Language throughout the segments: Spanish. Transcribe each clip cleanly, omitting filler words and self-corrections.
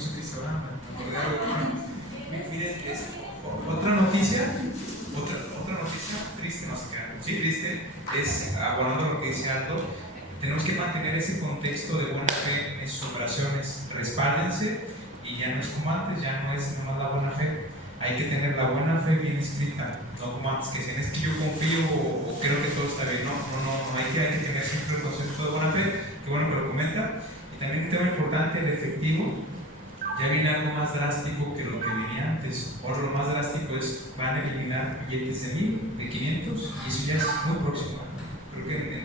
puso Cristo, me acordé de algo. Miren, otra noticia triste, no sé qué, sí, triste, es, abonando lo que dice Aldo, tenemos que mantener ese contexto de buena fe en sus operaciones. Respáldense y ya no es como antes, ya no es nomás la buena fe. Hay que tener la buena fe bien escrita, no como antes que decían, es que yo confío o creo que todo está bien. No, hay que tener siempre el concepto de buena fe, que bueno que lo comenta. Y también un tema importante, el efectivo. Ya viene algo más drástico que lo que venía antes. Ahora lo más drástico es, van a eliminar billetes de 1000, de 500, y eso ya es muy próximo. Creo que,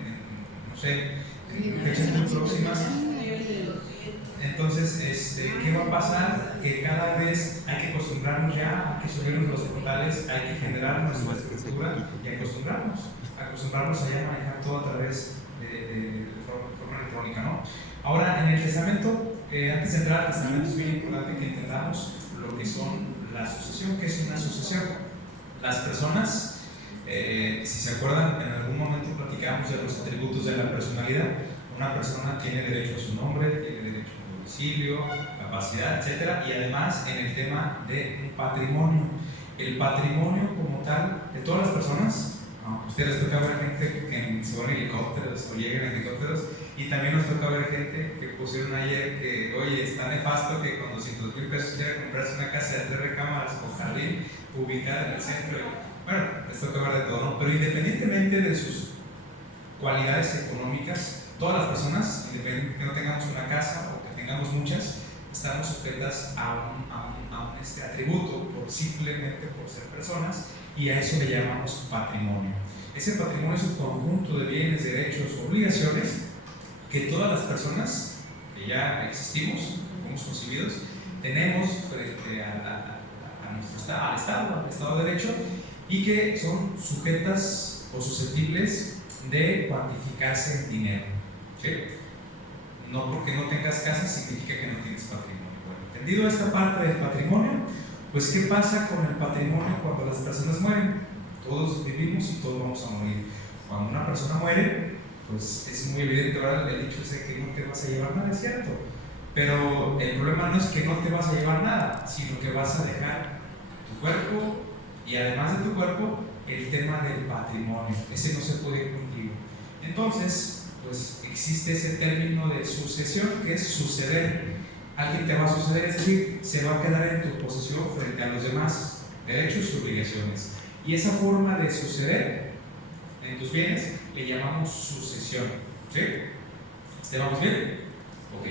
no sé, en fechas muy próximas. Entonces, ¿qué va a pasar? Que cada vez hay que acostumbrarnos ya a que subirnos los portales, hay que generar nuestra estructura y acostumbrarnos a ya manejar todo a través de forma electrónica, ¿no? Ahora, en el testamento, antes de entrar al testamento, es bien importante que entendamos lo que son la sucesión, que es una sucesión. Las personas, si se acuerdan, en algún momento platicamos de los atributos de la personalidad. Una persona tiene derecho a su nombre, tiene derecho a su domicilio, capacidad, etc. Y además, en el tema de patrimonio. El patrimonio como tal de todas las personas. Ustedes les toca ver gente que se van en helicópteros o llegan en helicópteros, y también nos toca ver gente que pusieron ayer que, oye, está nefasto que con 200,000 pesos quiera comprarse una casa de 3 recámaras con jardín ubicada en el centro. Bueno, les toca ver de todo, ¿no? Pero independientemente de sus cualidades económicas, todas las personas, independientemente de que no tengamos una casa o que tengamos muchas, estamos sujetas a un atributo simplemente por ser personas, y a eso le llamamos patrimonio. Ese patrimonio es un conjunto de bienes, derechos, obligaciones que todas las personas que ya existimos, que fuimos concebidos, tenemos frente a nuestro al Estado de Derecho, y que son sujetas o susceptibles de cuantificarse en dinero. ¿Sí? No porque no tengas casa significa que no tienes patrimonio. Bueno, entendido esta parte del patrimonio, pues ¿qué pasa con el patrimonio cuando las personas mueren? Todos vivimos y todos vamos a morir. Cuando una persona muere, pues es muy evidente, ahora el dicho es que no te vas a llevar nada, es cierto. Pero el problema no es que no te vas a llevar nada, sino que vas a dejar tu cuerpo, y además de tu cuerpo, el tema del patrimonio. Ese no se puede ir contigo. Entonces, pues existe ese término de sucesión, que es suceder. Alguien te va a suceder, es decir, se va a quedar en tu posesión frente a los demás, derechos y obligaciones. Y esa forma de suceder en tus bienes le llamamos sucesión. ¿Sí? ¿Estamos bien? Ok.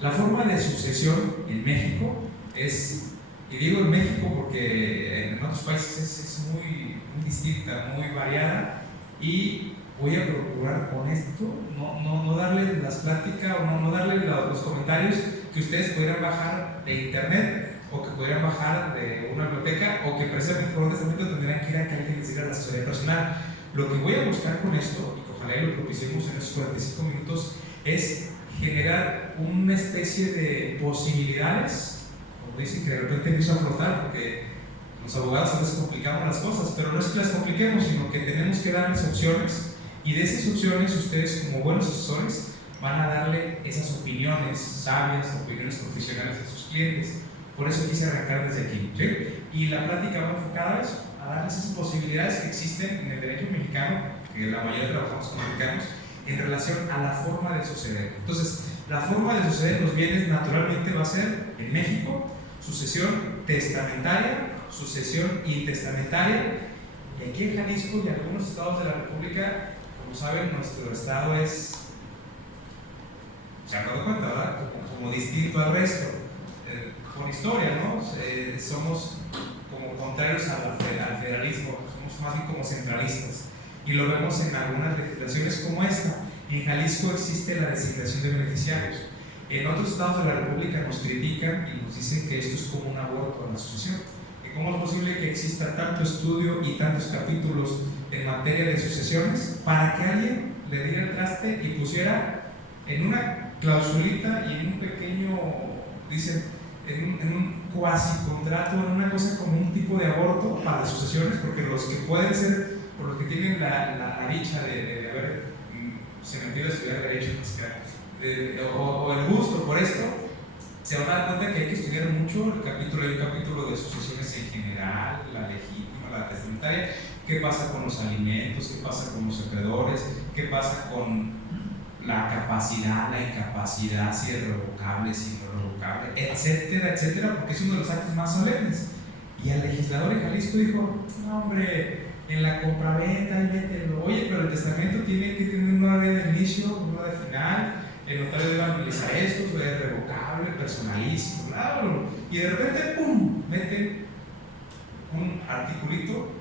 La forma de sucesión en México es, y digo en México porque en otros países es muy distinta, muy variada, y voy a procurar con esto no darle las pláticas o no darle los comentarios que ustedes pudieran bajar de internet, o que pudieran bajar de una biblioteca, o que precisamente por un testamento tendrían que ir a que alguien les diga la asesoría personal. Lo que voy a buscar con esto, y que ojalá lo propiciemos en esos 45 minutos, es generar una especie de posibilidades, como dicen, que de repente empiezo a flotar, porque los abogados a veces complicamos las cosas, pero no es que las compliquemos, sino que tenemos que darles opciones, y de esas opciones ustedes, como buenos asesores, van a darle esas opiniones sabias, opiniones profesionales a sus clientes. Por eso quise arrancar desde aquí, ¿sí? Y la plática va enfocada a eso, a darles esas posibilidades que existen en el derecho mexicano, que la mayoría trabajamos con mexicanos, en relación a la forma de suceder. Entonces, la forma de suceder los bienes naturalmente va a ser, en México, sucesión testamentaria, sucesión intestamentaria, y aquí en Jalisco y algunos estados de la República, como saben, nuestro estado es, se han dado cuenta, ¿verdad? Como distinto al resto, con historia, ¿no? Somos como contrarios al federalismo, somos más bien como centralistas, y lo vemos en algunas legislaciones como esta. En Jalisco existe la designación de beneficiarios. En otros estados de la República nos critican y nos dicen que esto es como un aborto a la sucesión. ¿Y cómo es posible que exista tanto estudio y tantos capítulos en materia de sucesiones para que alguien le diera el traste y pusiera en una clausulita y en un pequeño, dicen, en un cuasi contrato, en una cosa como un tipo de aborto para las sucesiones? Porque los que pueden ser, por los que tienen la dicha de haber se metido a estudiar derecho, o el gusto por esto, se van a dar cuenta que hay que estudiar mucho hay un capítulo de sucesiones en general, la legítima, la testamentaria, qué pasa con los alimentos, qué pasa con los acreedores, qué pasa con la capacidad, la incapacidad, si es revocable, si no es revocable, etcétera, etcétera, porque es uno de los actos más solemnes. Y el legislador en Jalisco dijo, no hombre, en la compraventa, mételo. Oye, pero el testamento tiene que tener una hora de inicio, una hora de final, el notario debe analizar esto, es revocable, personalísimo, bla, bla, bla. Y de repente, ¡pum!, meten un artículo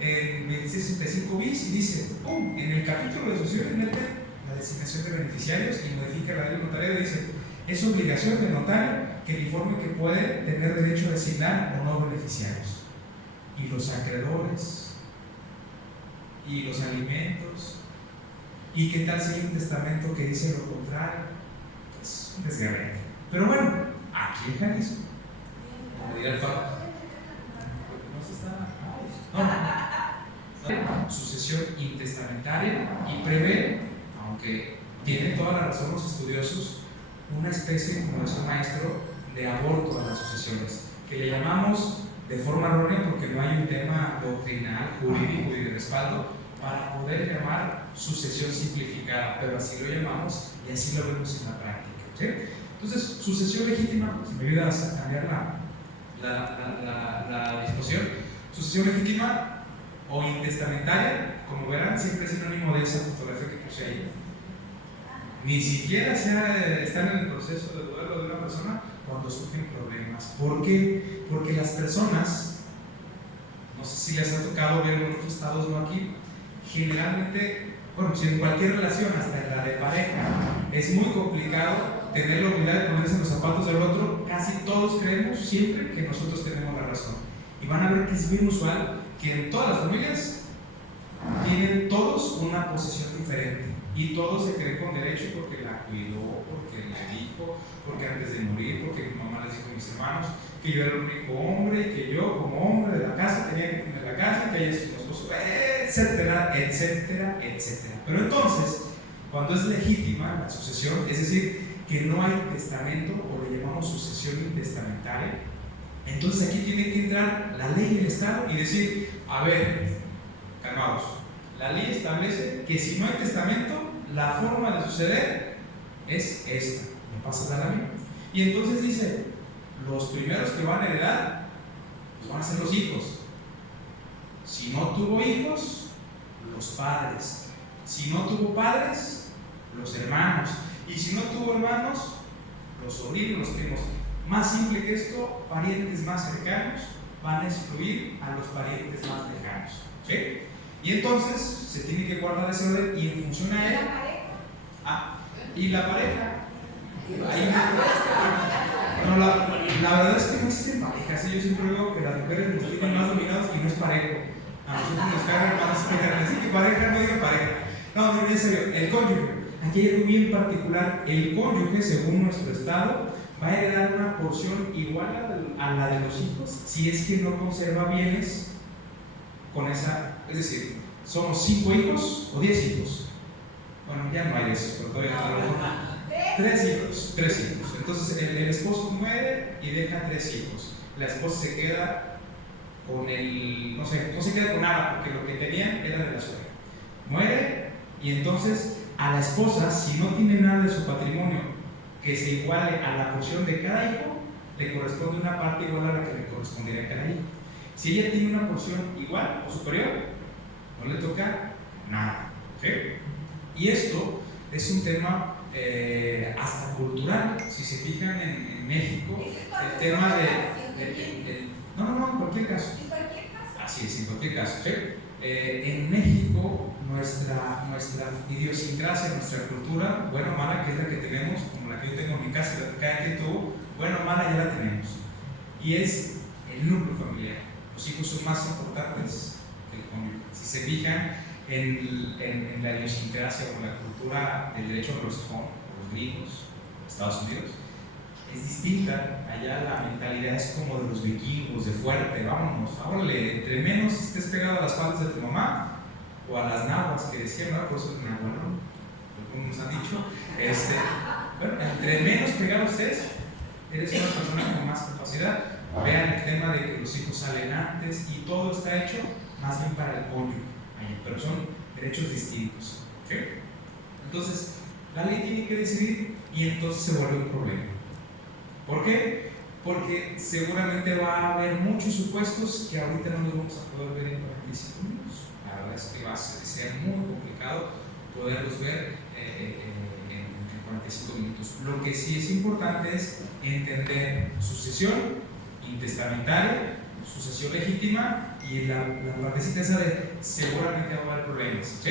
en 2665 bis y dice, ¡pum!, en el capítulo de sucesiones meten la designación de beneficiarios y modifica la ley del notario y dice, es obligación del notario que le informe que puede tener derecho a designar o no beneficiarios. Y los acreedores, y los alimentos, y qué tal si hay un testamento que dice lo contrario. Es un desgarrete. Pero bueno, aquí en Jalisco, como dirá el Papa, sucesión intestamentaria y prevé, aunque tienen toda la razón los estudiosos, una especie, como decía el maestro, de aborto a las sucesiones, que le llamamos de forma errónea porque no hay un tema doctrinal, jurídico y de respaldo para poder llamar sucesión simplificada, pero así lo llamamos y así lo vemos en la práctica, ¿sí? Entonces, sucesión legítima, si me ayudas a cambiar la discusión, sucesión legítima o intestamentaria, como verán, siempre es sinónimo de esa fotografía que puse ahí. Ni siquiera están en el proceso de duelo de una persona cuando surgen problemas. ¿Por qué? Porque las personas, no sé si les ha tocado ver en otros estados, no aquí, generalmente, bueno, si en cualquier relación, hasta en la de pareja, es muy complicado tener la humildad de ponerse en los zapatos del otro. Casi todos creemos siempre que nosotros tenemos la razón. Y van a ver que es bien usual que en todas las familias tienen todos una posición diferente y todos se creen con derecho porque la cuidó, porque le dijo, porque antes de morir, porque mi mamá les dijo a mis hermanos que yo era el único hombre, que yo como hombre de la casa tenía que tener la casa, que ella es su esposo, etcétera, etcétera, etcétera. Pero entonces, cuando es legítima la sucesión, es decir, que no hay testamento, o le llamamos sucesión intestamentaria, entonces aquí tiene que entrar la ley del Estado y decir, a ver, calmados, la ley establece que si no hay testamento, la forma de suceder es esta, me pasa la mí. Y entonces dice, los primeros que van a heredar, pues van a ser los hijos. Si no tuvo hijos, los padres. Si no tuvo padres, los hermanos. Y si no tuvo hermanos, los sobrinos, los primos. Más simple que esto, parientes más cercanos van a excluir a los parientes más lejanos, ¿sí? Y entonces se tiene que guardar ese orden y en función a él. Y la pareja. Ahí, no, la verdad es que no existen parejas. Yo siempre digo que las mujeres nos tienen más dominados y no es parejo. A nosotros nos cargan más parejas. Así que pareja, no digan pareja. No, en serio, el cónyuge. Aquí hay algo bien particular. El cónyuge, según nuestro estado, va a heredar una porción igual a la de los hijos si es que no conserva bienes con esa. Es decir, somos 5 hijos o 10 hijos. Bueno, ya no hay eso, pero todavía no. 3 hijos. Entonces el esposo muere y deja 3 hijos. La esposa se queda con no se queda con nada porque lo que tenían era de la suegra. Muere y entonces a la esposa, si no tiene nada de su patrimonio que se iguale a la porción de cada hijo, le corresponde una parte igual a la que le correspondería a cada hijo. Si ella tiene una porción igual o superior, no le toca nada, ¿sí? Y esto es un tema hasta cultural. Si se fijan en México, el tema no, en cualquier caso. Así es, en cualquier caso, ¿sí? En México, nuestra idiosincrasia, nuestra cultura, buena o mala, que es la que tenemos, como la que yo tengo en mi casa, la que cada quien tuvo, buena o mala ya la tenemos. Y es el núcleo familiar. Los hijos son más importantes que el cónyuge. Si se fijan en la idiosincrasia o la cultura del derecho anglosajón, los gringos, Estados Unidos, es distinta. Allá la mentalidad es como de los vikingos, de fuerte, vámonos, entre menos estés pegado a las faldas de tu mamá o a las nahuas que decían, ¿no? Por eso es náhuatl, ¿no? Como nos han dicho, Bueno, entre menos pegado estés, eres una persona con más capacidad. Vean el tema de que los hijos salen antes y todo está hecho más bien para el cónyuge, pero son derechos distintos. ¿Okay? Entonces, la ley tiene que decidir y entonces se vuelve un problema. ¿Por qué? Porque seguramente va a haber muchos supuestos que ahorita no los vamos a poder ver en 45 minutos. La verdad es que va a ser muy complicado poderlos ver en 45 minutos. Lo que sí es importante es entender sucesión intestamentaria, sucesión legítima y la partecita esa de seguramente va a haber problemas. ¿Sí?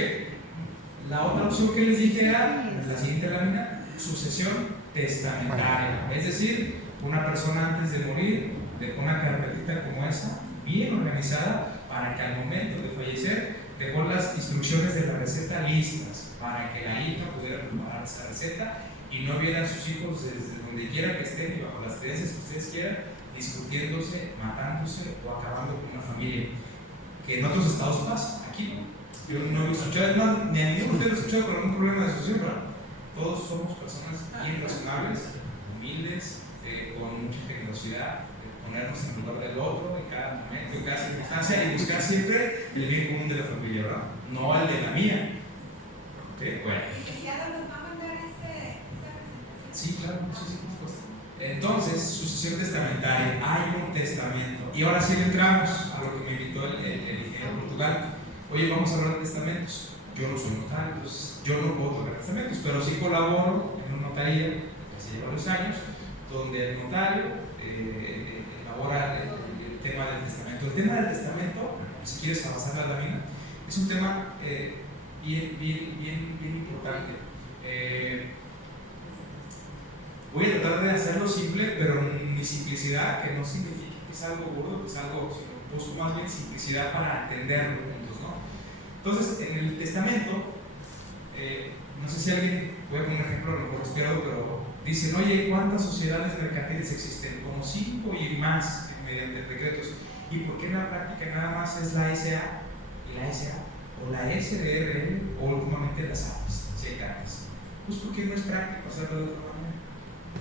La otra opción que les dije era la siguiente lámina, sucesión testamentaria, es decir, una persona antes de morir dejó una carpetita como esa, bien organizada, para que al momento de fallecer dejó las instrucciones de la receta listas, para que la hija pudiera preparar esa receta y no vieran sus hijos desde donde quiera que estén y bajo las creencias que ustedes quieran, discutiéndose, matándose o acabando con una familia. Que en otros estados pasa, aquí no. Yo no he escuchado, ni a ninguno de ustedes he escuchado con algún problema de sucesión, ¿verdad? Todos somos personas bien razonables, humildes, con mucha generosidad, ponernos en lugar del otro en cada momento, en cada circunstancia y buscar siempre el bien común de la familia, ¿verdad? No el de la mía. ¿Okay? Bueno. ¿Nos va a mandar esa presentación? Sí, claro, sí, por supuesto. Entonces, sucesión testamentaria, hay un testamento. Y ahora sí entramos a lo que me invitó el ingeniero Portugal. Oye, vamos a hablar de testamentos. Yo no soy notario, entonces yo no puedo tocar testamentos, pero sí colaboro en una notaría hace ya varios años, donde el notario elabora el tema del testamento. El tema del testamento, si quieres avanzar la lámina, es un tema bien importante. Voy a tratar de hacerlo simple, pero mi simplicidad, que no significa que es algo burdo, que es algo, sino más bien simplicidad para entenderlo juntos, ¿no? Entonces, en el testamento, no sé si alguien puede poner un ejemplo, a lo mejor esperado, pero dicen, oye, ¿cuántas sociedades mercantiles existen? Como 5 y más mediante decretos. ¿Y por qué en la práctica nada más es la SA y la SA? O la SDRL o últimamente las APIs, si hay tantas. Pues porque no es práctico hacerlo de otra manera.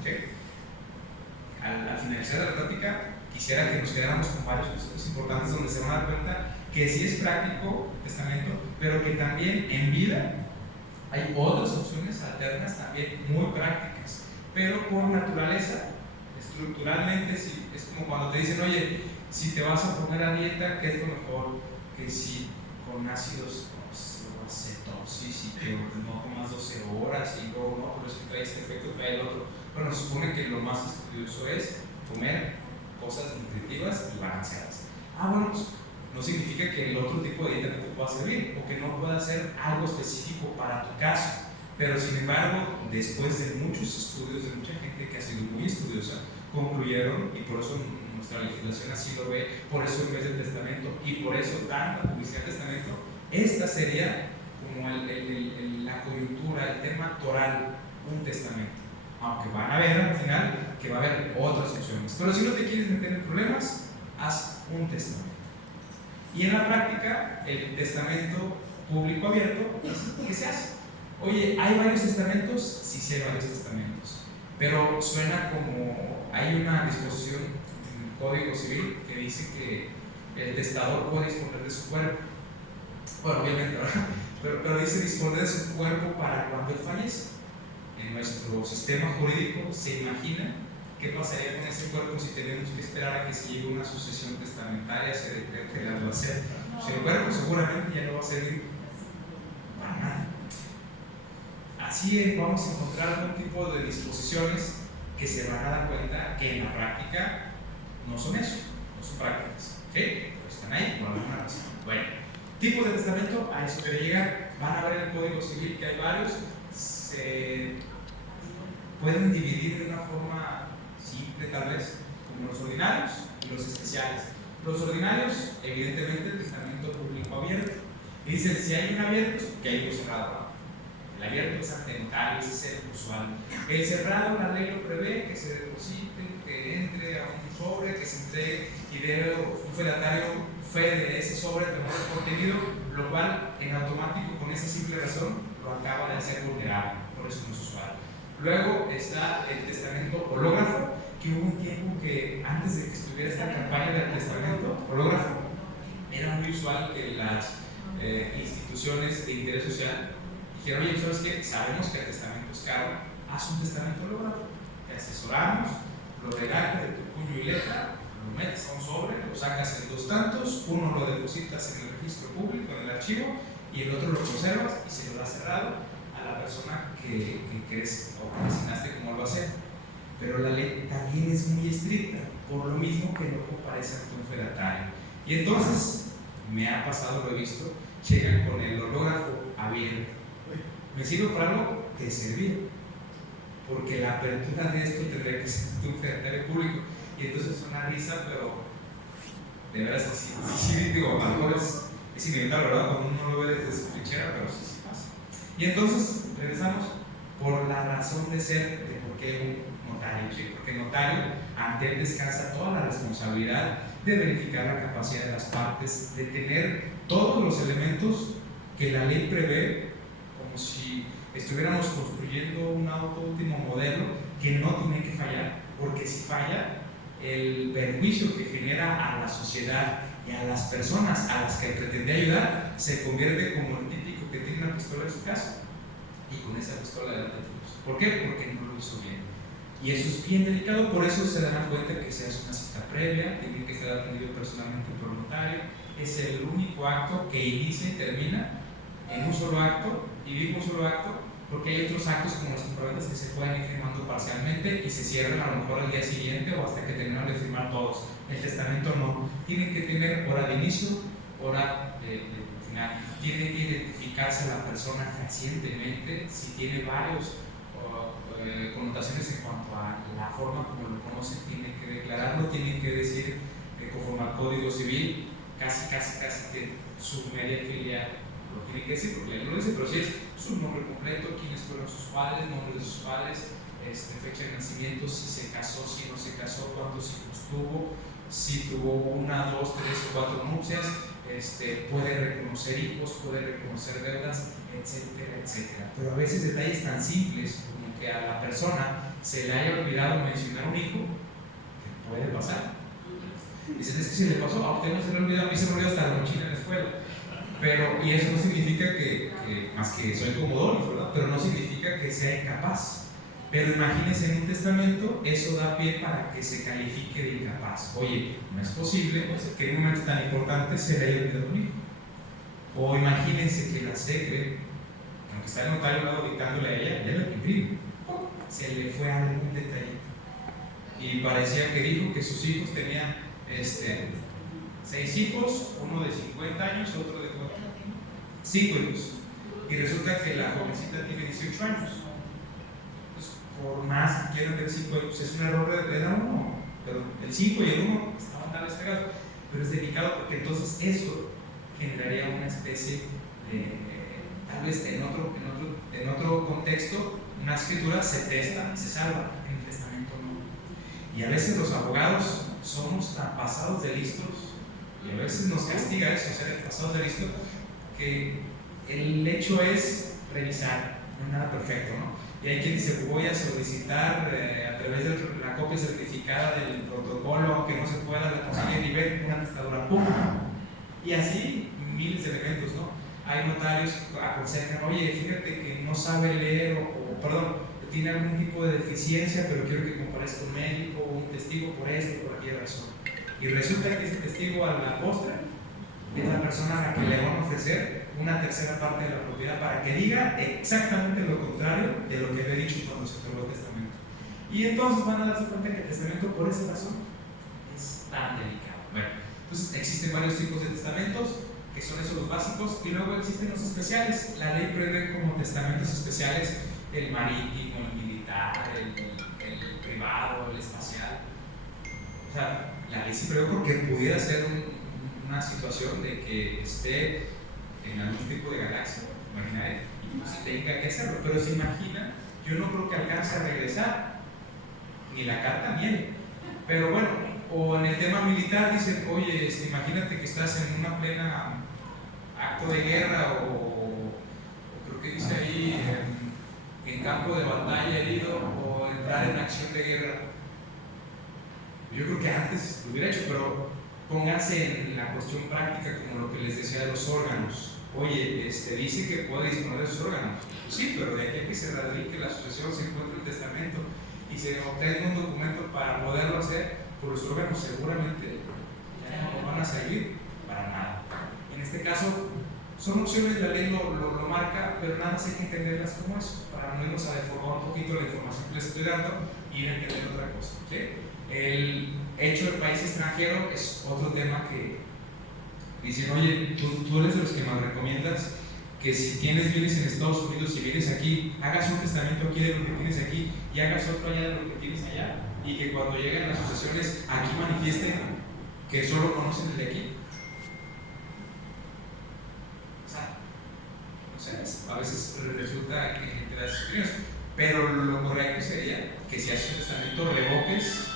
¿Okay? Al finalizar la práctica, quisiera que nos quedáramos con varios conceptos importantes donde se van a dar cuenta que sí es práctico el testamento, pero que también en vida hay otras opciones alternas también muy prácticas, pero por naturaleza, estructuralmente, sí, es como cuando te dicen, oye, si te vas a poner a dieta, ¿qué es lo mejor? Que si con ácidos, cetosis, y que no comas 12 horas y luego no, pero es que trae este efecto, trae el otro. Bueno, se supone que lo más estudioso es comer cosas nutritivas y balanceadas. Bueno, pues no significa que el otro tipo de dieta no te pueda servir o que no pueda ser algo específico para tu caso, pero sin embargo, después de muchos estudios de mucha gente que ha sido muy estudiosa, concluyeron, y por eso nuestra legislación así lo ve, por eso en vez del testamento y por eso tanta publicidad del testamento, esta sería como la coyuntura, el tema toral, un testamento. Aunque van a ver al final que va a haber otras opciones, pero si no te quieres meter en problemas, haz un testamento. Y en la práctica, el testamento público abierto, ¿qué se hace? Oye, ¿hay varios testamentos? Sí, hay varios testamentos, pero suena como, hay una disposición en el Código Civil que dice que el testador puede disponer de su cuerpo. Bueno, obviamente, ¿verdad? Pero dice disponer de su cuerpo para cuando él fallece. En nuestro sistema jurídico se imagina qué pasaría con ese cuerpo si tenemos que esperar a que se llegue una sucesión testamentaria, se decrete que la va a hacer. Si el cuerpo seguramente ya no va a servir para nada. Así vamos a encontrar algún tipo de disposiciones que se van a dar cuenta que en la práctica no son eso, no son prácticas. ¿Sí? Pero están ahí por alguna razón. Bueno, tipos de testamento, a eso quiero llegar. Van a ver en el Código Civil que hay varios. Se pueden dividir de una forma simple, tal vez, como los ordinarios y los especiales. Los ordinarios, evidentemente, el testamento público abierto. Y dicen, si hay un abierto, que hay un cerrado. El abierto es ante notario, ese es el usual. El cerrado, la ley lo prevé, que se deposite, que entre a un sobre, que se entregue y debe un fedatario fe de ese sobre, de modo contenido, lo cual en automático, con esa simple razón, lo acaba de hacer vulnerable, por eso no es usual. Luego está el testamento hológrafo, que hubo un tiempo que antes de que estuviera esta campaña del testamento hológrafo, era muy usual que las instituciones de interés social dijeron: oye, ¿sabes qué? Sabemos que el testamento es caro, haz un testamento hológrafo, te asesoramos, lo regalas de tu puño y letra, lo metes a un sobre, lo sacas en 2 tantos, uno lo depositas en el registro público, en el archivo, y el otro lo conservas y se lo das cerrado a la persona que crees o que designaste como lo hace. Pero la ley también es muy estricta, por lo mismo que no comparece ante un fedatario. Y entonces, me ha pasado, lo he visto, llegan con el hológrafo abierto. ¿Me sirve para algo? Te servir, porque la apertura de esto tendría que ser de un fedatario público. Y entonces es una risa, pero de veras sí, digo, a lo mejor es inevitable, ¿verdad? Cuando uno lo ve desde su trinchera, pero sí pasa. Y entonces regresamos por la razón de ser de por qué un notario, ¿sí? Porque el notario, ante él descansa toda la responsabilidad de verificar la capacidad de las partes, de tener todos los elementos que la ley prevé, como si estuviéramos construyendo un auto último modelo que no tiene que fallar, porque si falla, el perjuicio que genera a la sociedad y a las personas a las que pretende ayudar se convierte como el típico que tiene una pistola en su casa y con esa pistola le da tiros. ¿Por qué? Porque no lo hizo bien. Y eso es bien delicado, por eso se dan cuenta que se hace una cita previa, tiene que estar atendido personalmente por notario. Es el único acto que inicia y termina en un solo acto, y digo un solo acto porque hay otros actos como las compraventas que se pueden ir firmando parcialmente y se cierran a lo mejor al día siguiente o hasta que terminan de firmar todos. El testamento no, tiene que tener hora de inicio, hora de final, tiene que identificarse a la persona fehacientemente, si tiene varios connotaciones en cuanto a la forma como lo conocen, tiene que declararlo, tiene que decir conforme al Código Civil, casi que su media filial lo tiene que decir, porque él lo dice, pero si es su nombre completo, quiénes fueron sus padres, nombre de sus padres, fecha de nacimiento, si se casó, si no se casó, cuántos hijos tuvo, si tuvo 1, 2, 3 o 4 nupcias, puede reconocer hijos, puede reconocer deudas, etcétera, etcétera. Pero a veces detalles tan simples como que a la persona se le haya olvidado mencionar un hijo, que puede pasar. Dicen: es que si le pasó, a usted no se le olvidó, a mí se me olvidó hasta la mochila en la escuela. Pero, y eso no significa que más que soy comodoro, ¿verdad? Pero no significa que sea incapaz. Pero imagínense, en un testamento eso da pie para que se califique de incapaz. Oye, no es posible que en un momento tan importante se le haya olvidado un hijo. O imagínense que la secre, aunque está el notario al lado dictándole a ella, ya lo imprime, se le fue algún detallito y parecía que dijo que sus hijos tenían 6 hijos, uno de 50 años, otro de 5 hijos, y resulta que la jovencita tiene 18 años. Entonces, por más que quieran ver 5 hijos, es un error de edad uno, pero el 5 y el 1 estaban tan despegados. Pero es delicado porque entonces eso generaría una especie de, tal vez en otro contexto, una escritura se testa, se salva, en el testamento no. Y a veces los abogados somos tan pasados de listos, y a veces nos castiga eso, ser pasados de listo, que el hecho es revisar, no es nada perfecto, ¿no? Y hay quien dice: voy a solicitar a través de la copia certificada del protocolo, aunque no se pueda, la conseguir y ver una atestadura pública. Y así miles de elementos, ¿no? Hay notarios que aconsejan: oye, fíjate que no sabe leer perdón, tiene algún tipo de deficiencia, pero quiero que comparezca un médico o un testigo por esto o por aquella razón. Y resulta que ese testigo a la postre es la persona a la que le van a ofrecer una tercera parte de la propiedad para que diga exactamente lo contrario de lo que había dicho cuando se otorgó el testamento. Y entonces van a darse cuenta que el testamento, por esa razón, es tan delicado. Bueno, entonces existen varios tipos de testamentos, que son esos los básicos, y luego existen los especiales. La ley prevé como testamentos especiales el marítimo, el militar, el privado, el espacial. O sea, la ley sí prevé porque pudiera ser una situación de que esté en algún tipo de galaxia, imagínate, y pues tenga que hacerlo. Pero se imagina, yo no creo que alcance a regresar, ni la carta ni él. Pero bueno, o en el tema militar dicen: oye, imagínate que estás en una plena acto de guerra, o creo que dice ahí en campo de batalla herido o entrar en acción de guerra. Yo creo que antes lo hubiera hecho, pero pónganse en la cuestión práctica, como lo que les decía de los órganos. Oye, dice que puede disponer de sus órganos. Sí, pero de aquí a que se radique la asociación, se encuentre el testamento y se obtenga un documento para poderlo hacer, pues los órganos seguramente ya no van a servir para nada. En este caso, son opciones, la ley lo marca, pero nada más hay que entenderlas como eso, para no irnos a deformar un poquito la información que les estoy dando y ir a entender otra cosa. ¿Sí? El hecho del país extranjero es otro tema que dicen, oye, tú eres de los que me recomiendas que si tienes bienes en Estados Unidos y vienes aquí, hagas un testamento aquí de lo que tienes aquí y hagas otro allá de lo que tienes allá, y que cuando lleguen las sucesiones aquí manifiesten que solo conocen el de aquí. O sea, no sé, a veces resulta que gente da sus opiniones, pero lo correcto sería que si haces un testamento revoques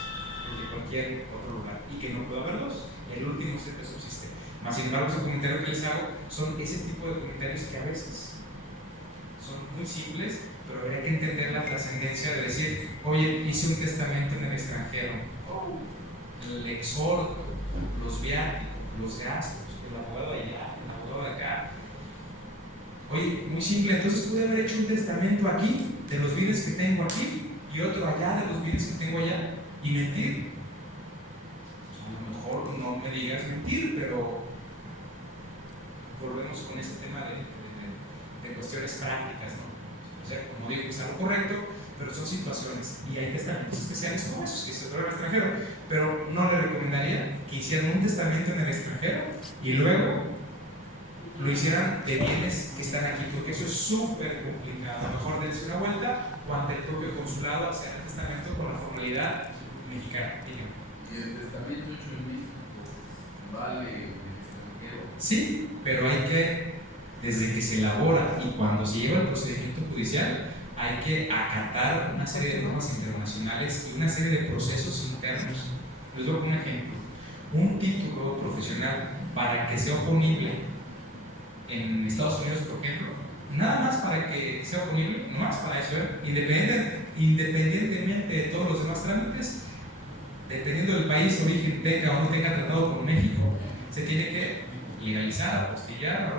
el de cualquier otro lugar y que no pueda haber dos. El último es el que subsiste. Más sin embargo, esos comentarios que les hago son ese tipo de comentarios que a veces son muy simples, pero habría que entender la trascendencia de decir, oye, hice un testamento en el extranjero, el exhorto, los viáticos, los gastos, el abogado de allá, el abogado de acá. Oye, muy simple, entonces pude haber hecho un testamento aquí de los bienes que tengo aquí y otro allá de los bienes que tengo allá y mentir. A lo mejor no me digas mentir, pero volvemos con este tema de cuestiones prácticas, ¿no? O sea, como digo, es algo correcto, pero son situaciones y hay testamentos especiales como esos que se otorgan al extranjero, pero no le recomendaría que hicieran un testamento en el extranjero y luego lo hicieran de bienes que están aquí, porque eso es súper complicado. A lo mejor dense una vuelta o ante el propio consulado hacer el testamento con la formalidad mexicana. ¿Y el testamento hecho en México vale el extranjero? Sí, pero hay que, desde que se elabora y cuando se lleva el procedimiento judicial, hay que acatar una serie de normas internacionales y una serie de procesos internos. Les doy un ejemplo. Un título profesional, para que sea oponible en Estados Unidos, por ejemplo, nada más para que sea oponible, no más para eso, independientemente de todos los demás trámites, dependiendo del país de origen tenga o no tenga tratado con México, se tiene que legalizar, apostillar,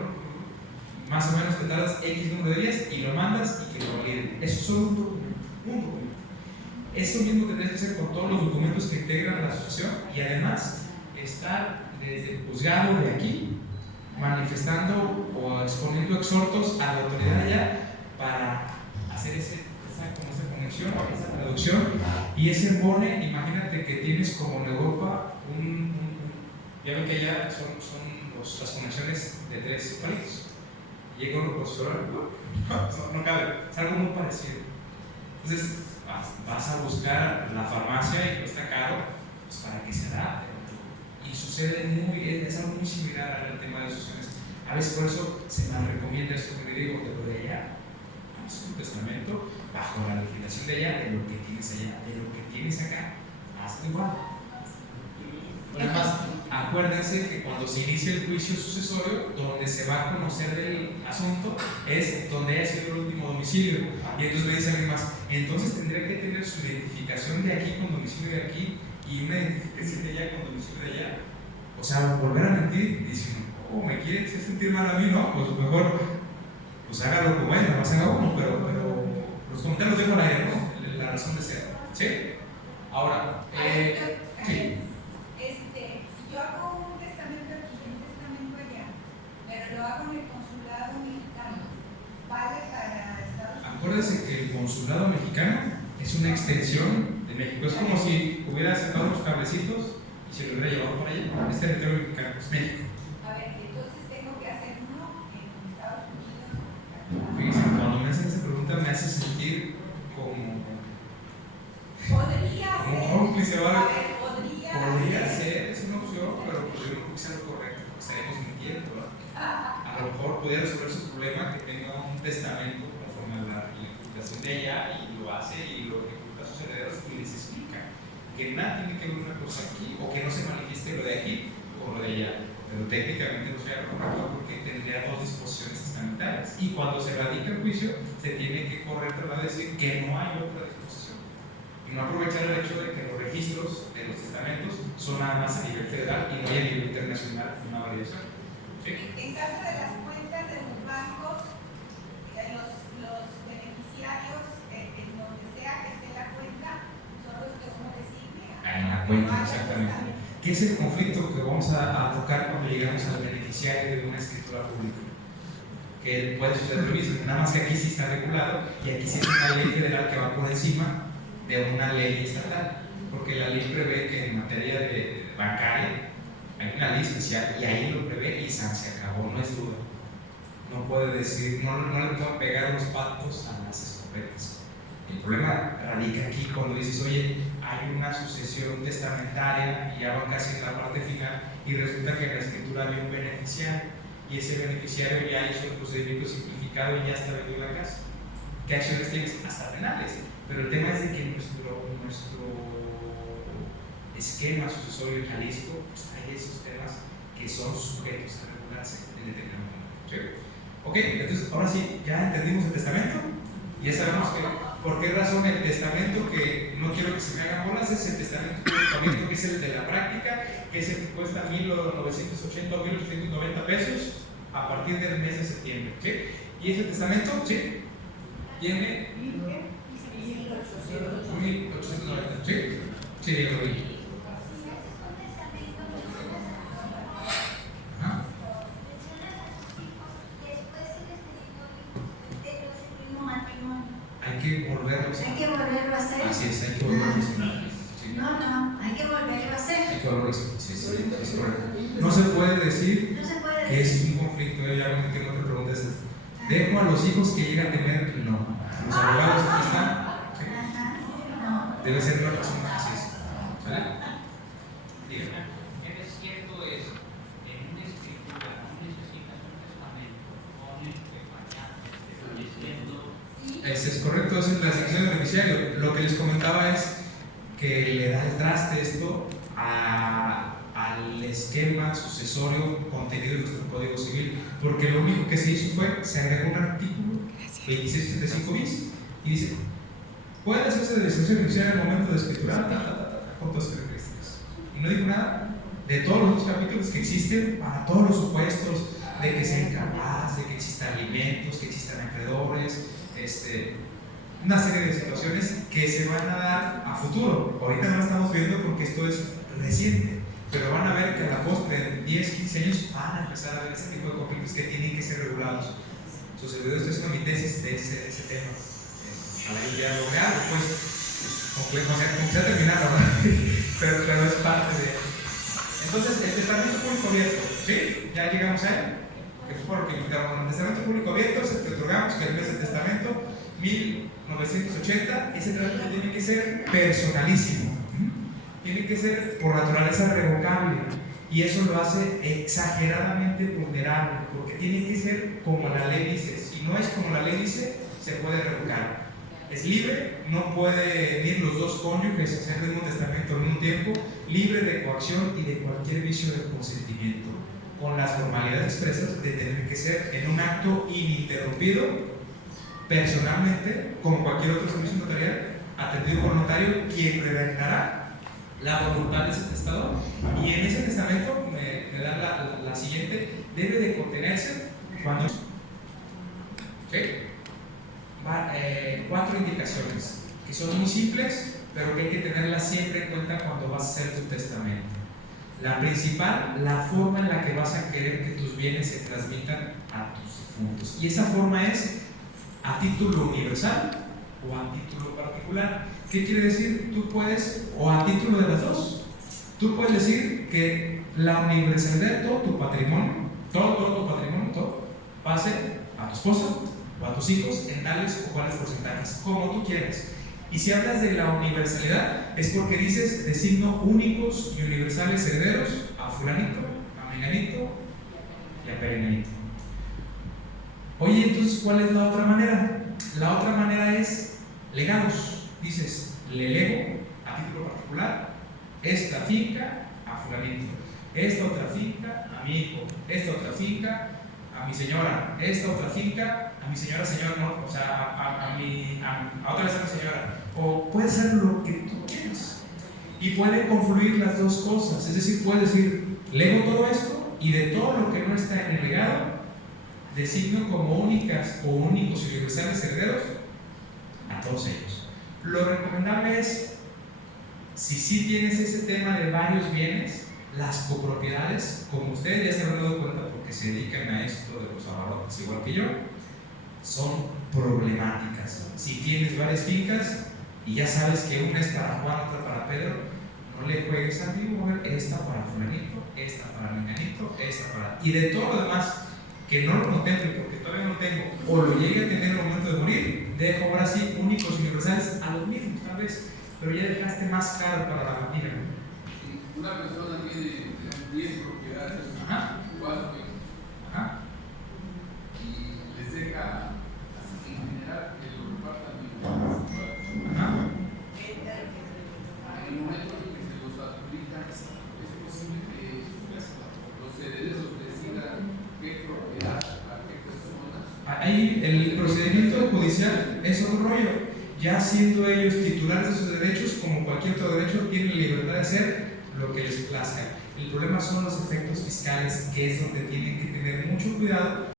más o menos te tardas X número de días y lo mandas y que lo validen. Eso es solo un documento. Eso mismo tendrías que hacer con todos los documentos que integran la asociación y además estar desde el juzgado de aquí manifestando o exponiendo exhortos a la autoridad allá para hacer esa conexión, esa traducción y ese embone. Imagínate que tienes como en Europa ya ven que allá son las conexiones de 3 palitos. Llega un opositor, no cabe, es algo muy parecido. Entonces vas a buscar la farmacia y cuesta caro, pues para que se adapte. Y sucede es algo muy similar al tema de asociaciones. A veces por eso se me recomienda esto que digo, de lo de allá, haz un testamento bajo la legislación de allá, de lo que tienes allá, de lo que tienes acá, hazlo igual. Además, acuérdense que cuando se inicia el juicio sucesorio, donde se va a conocer del asunto es donde haya sido el último domicilio. Y entonces me dice alguien más, entonces tendría que tener su identificación de aquí con domicilio de aquí y una identificación de allá con domicilio de allá. O sea, volver a mentir, diciendo, me quiere hacer sentir mal a mí, no, pues mejor pues hágalo como es, no se haga uno, pero los comentarios dejo al aire, ¿no? La razón de ser. ¿Sí? Ahora, sí. Si yo hago un testamento aquí y un testamento allá, pero lo hago en el consulado mexicano, ¿vale para Estados Unidos? Acuérdense que el consulado mexicano es una extensión de México. Es como si hubiera sacado unos cablecitos y se lo hubiera llevado por allá. Es territorio mexicano, es México. A ver, entonces tengo que hacer uno en Estados Unidos. Fíjense, cuando me hacen esa pregunta me hace sentir como cómplice, ¿vale? Podría ser, es una opción, pero yo no creo que sea lo correcto, porque estaríamos mintiendo, ¿verdad? A lo mejor pudiera resolver su problema que tenga un testamento conforme a la legislación de ella y lo hace y lo ejecuta a sus herederos y les explica que nada tiene que ver una cosa aquí o que no se manifieste lo de aquí o lo de allá, pero técnicamente no sea lo correcto porque tendría 2 disposiciones testamentarias. Y cuando se radica el juicio, se tiene que correr a decir que no hay otra disposición. Y no aprovechar el hecho de que los registros de los testamentos son nada más a nivel federal y no hay a nivel internacional una variación. ¿Sí? En caso de las cuentas de los bancos, los beneficiarios, en donde sea que esté la cuenta, son los que uno designe. En la cuenta, exactamente. ¿Qué es el conflicto que vamos a tocar cuando lleguemos al beneficiario de una escritura pública? Que puede suceder lo mismo, nada más que aquí sí está regulado y aquí sí es una ley federal que va por encima de una ley estatal, porque la ley prevé que en materia de bancaria hay una ley especial y ahí lo prevé y se acabó, no es duda. No puede decir, no le pueden pegar los patos a las escopetas. El problema radica aquí cuando dices, oye, hay una sucesión testamentaria y ya va casi en la parte final y resulta que en la escritura había un beneficiario y ese beneficiario ya hizo el procedimiento simplificado y ya está vendido la casa. ¿Qué acciones tienes? Hasta penales. Pero el tema es de que nuestro esquema sucesorio en Jalisco pues, hay esos temas que son sujetos a regularse en determinado momento. ¿Sí? Ok, entonces ahora sí, ya entendimos el testamento y ya sabemos por qué razón el testamento que no quiero que se me hagan bolas es el testamento público, que es el de la práctica, que es el que cuesta 1,980 o 1,890 pesos a partir del mes de septiembre. ¿Sí? Y ese testamento, ¿sí? Tiene 1,890. ¿Sí? Sí, ya lo vi. Hay que volverlo a hacer. Hay que volverlo a hacer. Así es, hay que volverlo a hacer. Sí. No, hay que volverlo a hacer. Hay que volverlo a hacer. Sí, es correcto. No se puede decir que es un conflicto. Yo ya tengo otra pregunta. ¿Dejo a los hijos que lleguen a tener? No. Los abogados aquí están. ¿Sí? Debe ser una persona así. ¿Sale? Dígame. ¿Es cierto eso? En una escritura no necesitas un testamento, pones que mañana estableciendo. Ese es correcto, esa es la sección de beneficiario. Lo que les comentaba es que le da el traste esto al esquema sucesorio contenido en nuestro Código Civil, porque lo único que se hizo fue, se agregó un artículo 2635 bis y dice, puede hacerse de licencia beneficiaria en el momento de escriturar, con todas las características. Y no dijo nada de todos los otros capítulos que existen para todos los supuestos de que sea incapaz, de que existan alimentos, que existan acreedores, una serie de situaciones que se van a dar a futuro. Ahorita no lo estamos viendo porque esto es reciente, pero van a ver que a la postre en 10, 15 años van a empezar a ver ese tipo de conflictos que tienen que ser regulados. Entonces, esto es mi tesis de ese tema. A la idea de lograr, pues, como se ha terminado, pero es parte de. Entonces, el testamento público abierto, ¿sí? Ya llegamos a él. Que fue por lo que invitaron. El testamento público abierto, se te otorgamos que el mes del testamento 1980, ese testamento tiene que ser personalísimo, tiene que ser por naturaleza revocable, y eso lo hace exageradamente vulnerable, porque tiene que ser como la ley dice. Si no es como la ley dice, se puede revocar. Es libre, no puede ir los dos cónyuges a hacer el mismo testamento al mismo tiempo, libre de coacción y de cualquier vicio de consentimiento, con las formalidades expresas de tener que ser en un acto ininterrumpido, personalmente, como cualquier otro servicio notarial, atendido por notario, quien redactará la voluntad de ese testador. Y en ese testamento, me da la siguiente, debe de contenerse cuando. ¿Sí? 4 indicaciones que son muy simples, pero que hay que tenerlas siempre en cuenta cuando vas a hacer tu testamento. La principal, la forma en la que vas a querer que tus bienes se transmitan a tus difuntos. Y esa forma es a título universal o a título particular. ¿Qué quiere decir? Tú puedes, o a título de las dos, tú puedes decir que la universalidad de todo tu patrimonio, todo tu patrimonio, todo, va a ser a tu esposa o a tus hijos en tales o cuales porcentajes, como tú quieras. Y si hablas de la universalidad, es porque dices designo únicos y universales herederos a fulanito, a menganito y a perenganito. Oye, entonces, ¿cuál es la otra manera? La otra manera es legados. Dices, le lego a título particular esta finca a fulanito, esta otra finca a mi hijo, esta otra finca a a mi señora esta otra finca, a mi señora, señor, no, o sea, a otra vez a mi señora, o puede ser lo que tú quieras. Y pueden confluir las dos cosas, es decir, puedes decir, lego todo esto y de todo lo que no está en el legado, designo como únicas o únicos y universales herederos a todos ellos. Lo recomendable es, si sí tienes ese tema de varios bienes, las copropiedades, como ustedes ya se habrán dado cuenta porque se dedican a esto de los abarrotes igual que yo, son problemáticas. Si tienes varias fincas y ya sabes que una es para Juan, otra para Pedro, no le juegues a mí, esta para fulanito, esta para menganito, esta para... Y de todo lo demás, que no lo contemple porque todavía no tengo, o lo llegue a tener en el momento de morir, dejo ahora sí únicos y universales a los mismos, tal vez, pero ya dejaste más caro para la familia. Si una persona tiene 10 propiedades, Ajá. 4 Ajá. y les deja así en general que lo repartan bien. Ajá. En el momento en que se los adjudican, es posible que los herederos decidan qué propiedad a qué personas. Ahí el procedimiento judicial es otro rollo. Ya siendo ellos titulares de sus derechos, como cualquier otro derecho, tienen libertad de hacer lo que les plazca. El problema son los efectos fiscales, que es donde tienen que tener mucho cuidado,